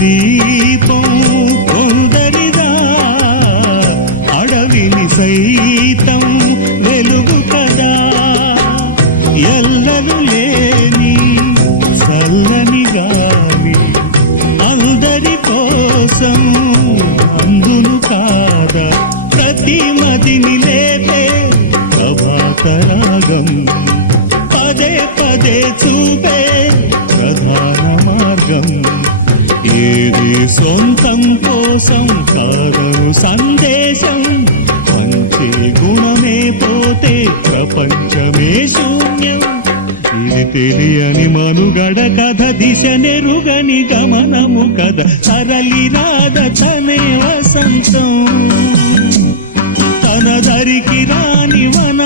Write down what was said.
దీపం కొందరిదా, అడవిని సైతం వెలుగు కదా. ఎల్లరు లేని చల్లని గాలి అందరి కోసం అందును కాదా. ప్రతి మదిని లేపే ప్రభాతరాగం పదే పదే చూపే ప్రధాన మార్గం. ఏది సొంతం కోసం కాదను సందేశం, మంచి గుణమే పోతే ప్రపంచమే శూన్యం. ఇది తెలియని మనుగడ కథ, దిశ నెరుగని గమనము కథ, సరళి రాధ తనే వసంతం. తన దరికి రాని వన